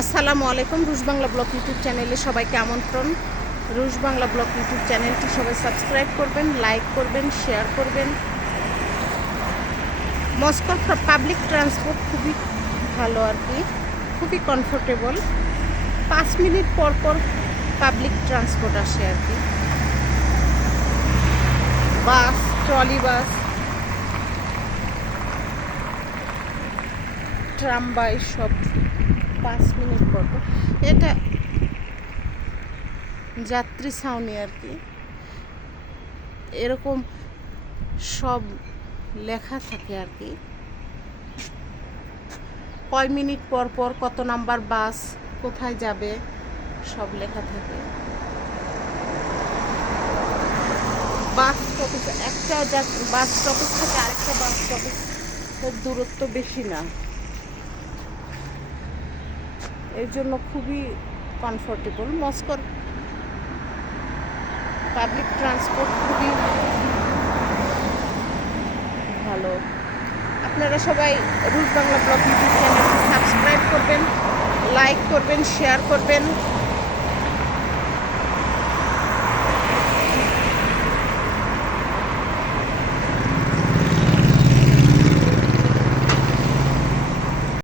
আসসালামু আলাইকুম, রুশ বাংলা ব্লগ ইউটিউব চ্যানেলে সবাইকে আমন্ত্রণ। রুশ বাংলা ব্লগ ইউটিউব চ্যানেলটি সবাই সাবস্ক্রাইব করবেন, লাইক করবেন, শেয়ার করবেন। মস্কোর পাবলিক ট্রান্সপোর্ট খুবই ভালো আর কি, খুবই কমফোর্টেবল পাঁচ মিনিট পর পর পাবলিক ট্রান্সপোর্ট আসে আর কি। বাস, ট্রলি বাস, ট্রামবাই সব। পাঁচ মিনিট পর এটা যাত্রী ছাউনি আর কি। এরকম সব লেখা থাকে আর কি। কয় মিনিট পর পর কত নাম্বার বাস, কোথায় যাবে, সব লেখা থাকে। বাস স্টপেজ একটা বাস স্টপেজ থেকে আরেকটা বাস স্টপেজ দূরত্ব বেশি না। এর জন্য খুবই কমফোর্টেবল মস্কোর পাবলিক ট্রান্সপোর্ট খুবই ভালো। আপনারা সবাই রুট বাংলা ব্লগ ইউটিউব চ্যানেলটি সাবস্ক্রাইব করবেন লাইক করবেন শেয়ার করবেন।